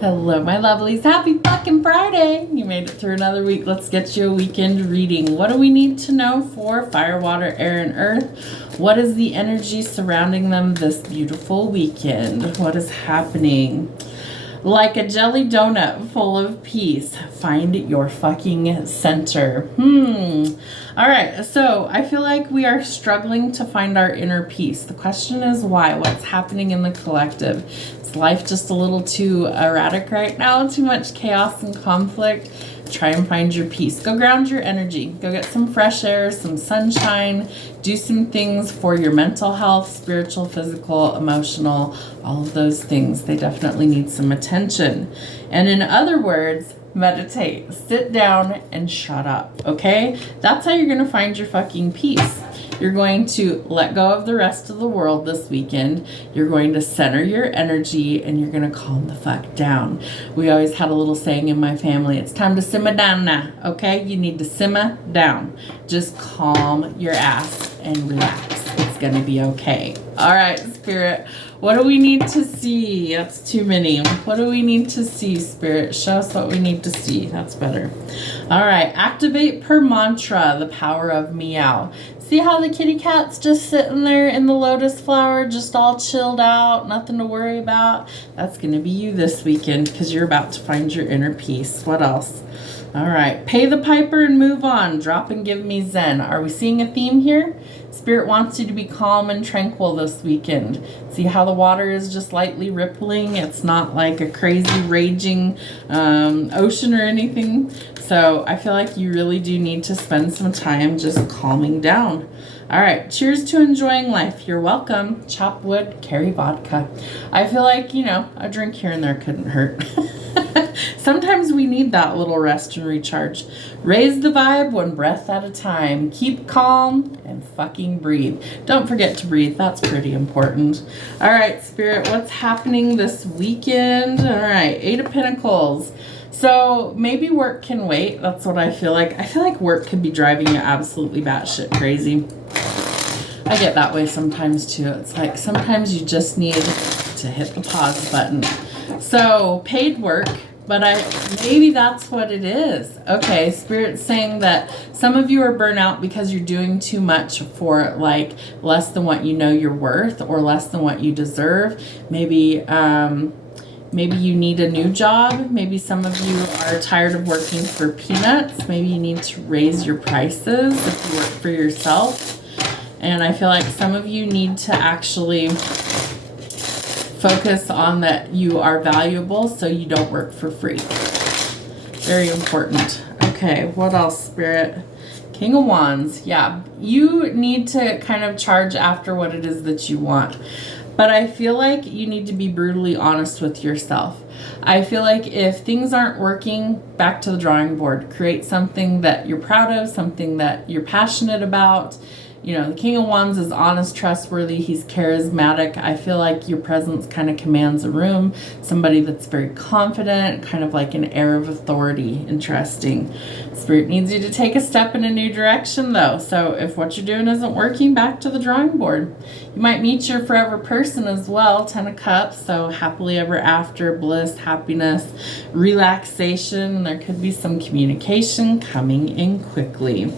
Hello, my lovelies. Happy fucking Friday. You made it through another week. Let's get you a weekend reading. What do we need to know for fire, water, air, and earth? What is the energy surrounding them this beautiful weekend? What is happening? Like a jelly donut full of peace, find your fucking center. All right, so I feel like we are struggling to find our inner peace. The question is why? What's happening in the collective? Is life just a little too erratic right now? Too much chaos and conflict? Try and find your peace. Go ground your energy. Go get some fresh air, some sunshine. Do some things for your mental health, spiritual, physical, emotional, all of those things. They definitely need some attention. And in other words, meditate. Sit down and shut up, okay? That's how you're going to find your fucking peace. You're going to let go of the rest of the world this weekend. You're going to center your energy and you're going to calm the fuck down. We always had a little saying in my family, it's time to simmer down now, okay? You need to simmer down. Just calm your ass and relax. It's going to be okay. All right, Spirit. What do we need to see? That's too many. What do we need to see, Spirit? Show us what we need to see. That's better. All right. Activate per mantra the power of meow. See how the kitty cat's just sitting there in the lotus flower, just all chilled out, nothing to worry about? That's going to be you this weekend because you're about to find your inner peace. What else? All right. Pay the piper and move on. Drop and give me zen. Are we seeing a theme here? Spirit wants you to be calm and tranquil this weekend. See how the water is just lightly rippling? It's not like a crazy raging ocean or anything. So I feel like you really do need to spend some time just calming down. All right, cheers to enjoying life. You're welcome. Chop wood, carry vodka. I feel like, a drink here and there couldn't hurt. Sometimes we need that little rest and recharge. Raise the vibe one breath at a time. Keep calm and fucking breathe. Don't forget to breathe. That's pretty important. All right, Spirit, what's happening this weekend? All right, 8 of Pentacles. So maybe work can wait. That's what I feel like. I feel like work could be driving you absolutely batshit crazy. I get that way sometimes too. It's like sometimes you just need to hit the pause button. So paid work, but maybe that's what it is. Okay, Spirit's saying that some of you are burnt out because you're doing too much for like less than what you know you're worth or less than what you deserve. Maybe you need a new job. Maybe some of you are tired of working for peanuts. Maybe you need to raise your prices if you work for yourself. And I feel like some of you need to actually focus on that you are valuable so you don't work for free. Very important. Okay, what else, Spirit? King of Wands. Yeah, you need to kind of charge after what it is that you want. But I feel like you need to be brutally honest with yourself. I feel like if things aren't working, back to the drawing board. Create something that you're proud of, something that you're passionate about. The King of Wands is honest, trustworthy. He's charismatic. I feel like your presence kind of commands a room. Somebody that's very confident, kind of like an air of authority. Interesting. Spirit needs you to take a step in a new direction, though. So if what you're doing isn't working, back to the drawing board. You might meet your forever person as well. 10 of Cups. So happily ever after, bliss, happiness, relaxation. There could be some communication coming in quickly.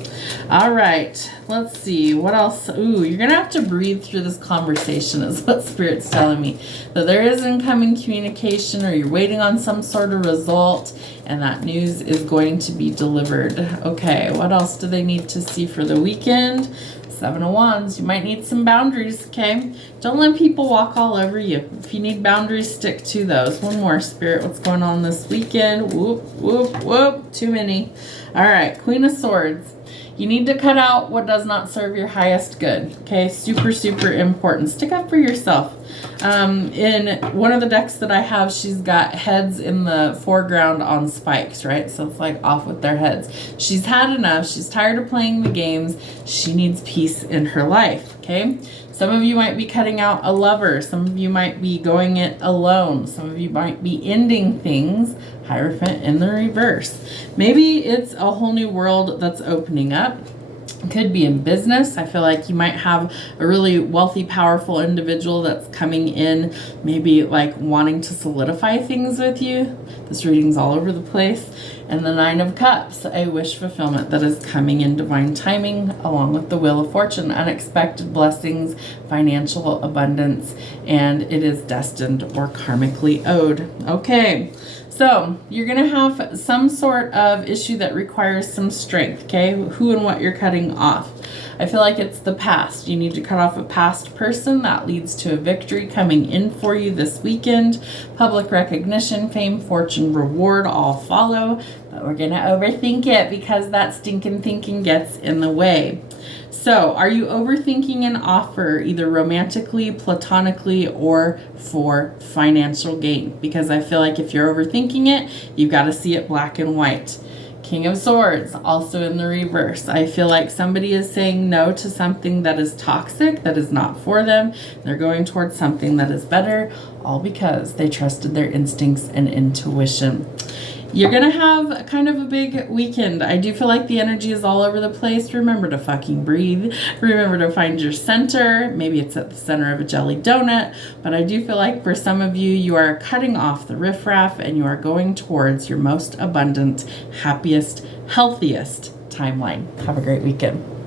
All right. Let's see. What else? Ooh, you're going to have to breathe through this conversation is what Spirit's telling me. That there is incoming communication or you're waiting on some sort of result and that news is going to be delivered. Okay, what else do they need to see for the weekend? 7 of Wands. You might need some boundaries, okay? Don't let people walk all over you. If you need boundaries, stick to those. One more, Spirit. What's going on this weekend? Whoop, whoop, whoop. Too many. All right, Queen of Swords. You need to cut out what does not serve your highest good. Okay, super, super important. Stick up for yourself. In one of the decks that I have, she's got heads in the foreground on spikes, right? So it's like off with their heads. She's had enough. She's tired of playing the games. She needs peace in her life, okay? Some of you might be cutting out a lover. Some of you might be going it alone. Some of you might be ending things. Hierophant in the reverse. Maybe it's a whole new world that's opening up. Could be in business. I feel like you might have a really wealthy, powerful individual that's coming in, maybe like wanting to solidify things with you. This reading's all over the place. And the Nine of Cups, a wish fulfillment that is coming in divine timing, along with the Wheel of Fortune, unexpected blessings, financial abundance, and it is destined or karmically owed. Okay. So you're going to have some sort of issue that requires some strength, okay? Who and what you're cutting off. I feel like it's the past. You need to cut off a past person that leads to a victory coming in for you this weekend. Public recognition, fame, fortune, reward all follow. But we're going to overthink it because that stinking thinking gets in the way. So, are you overthinking an offer, either romantically, platonically, or for financial gain? Because I feel like if you're overthinking it, you've got to see it black and white. King of Swords, also in the reverse. I feel like somebody is saying no to something that is toxic, that is not for them. They're going towards something that is better, all because they trusted their instincts and intuition. You're going to have kind of a big weekend. I do feel like the energy is all over the place. Remember to fucking breathe. Remember to find your center. Maybe it's at the center of a jelly donut. But I do feel like for some of you, you are cutting off the riffraff and you are going towards your most abundant, happiest, healthiest timeline. Have a great weekend.